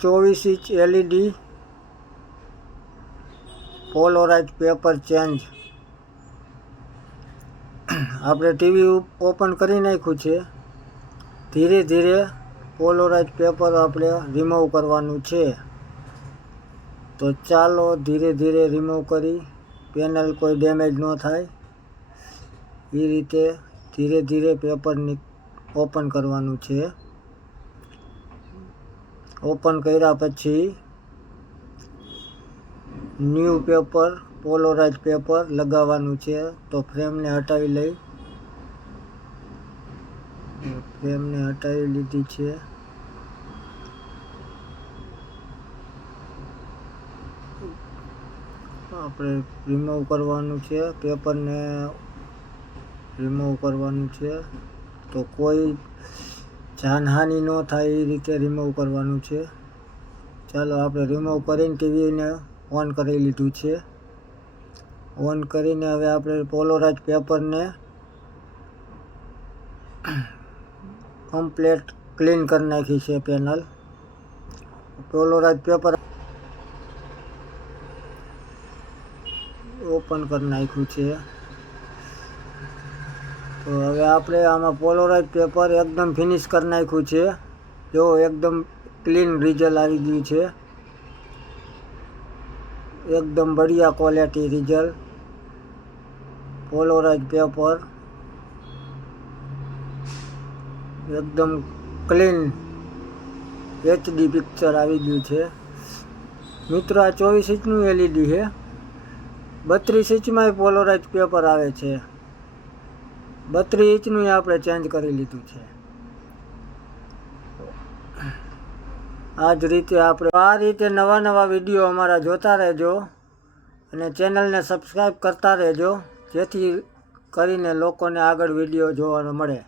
24 inch LED પોલોરાઇઝ paper change. આપણે TV open કરી નાખ્યું છે. ધીરે ધીરે પોલોરાઇઝ પેપર આપણે રિમૂવ કરવાનું છે. તો ચાલો ધીરે ધીરે રિમૂવ કરી, પેનલ કોઈ ડેમેજ ન થાય એ રીતે ધીરે ધીરે પેપરની ઓપન કરવાનું છે. ઓપન કર્યા પછી ન્યૂ પેપર પોલોરાઇઝ પેપર લગાવવાનું છે. તો ફ્રેમને હટાવી લઈ, ફ્રેમને હટાવી લીધી છે. આપણે રિમૂવ કરવાનું છે, પેપરને રિમૂવ કરવાનું છે. તો કોઈ જાનહાનિ ન થાય એ રીતે રિમૂવ કરવાનું છે. ચાલો આપણે રિમૂવ કરીને ટીવીને ઓન કરી લીધું છે. ઓન કરીને હવે આપણે પોલોરાઇઝ પેપરને કમ્પ્લીટ ક્લીન કરી નાખી છે. પેનલ પોલોરાઇઝ પેપર ઓપન કરી નાખ્યું છે. તો હવે આપણે આમાં પોલોરાઇઝ પેપર એકદમ ફિનિશ કરી નાખ્યું છે. જો એકદમ ક્લીન રિઝલ્ટ આવી ગયું છે. એકદમ બઢિયા ક્વોલિટી રિઝલ્ટ. પોલોરાઇઝ પેપર એકદમ ક્લીન HD પિક્ચર આવી ગયું છે. મિત્રો આ 24 ઇંચનું LED છે. 32 ઇંચમાં પોલોરાઇઝ પેપર આવે છે. 32 ઇંચનું આપણે ચેન્જ કરી લીધું છે. આ જ રીતે આપણે આ રીતે નવા નવા વિડીયો અમારા જોતા રહેજો અને ચેનલને સબસ્ક્રાઈબ કરતા રહેજો, જેથી કરીને લોકોને આગળ વિડીયો જોવાનો મળે.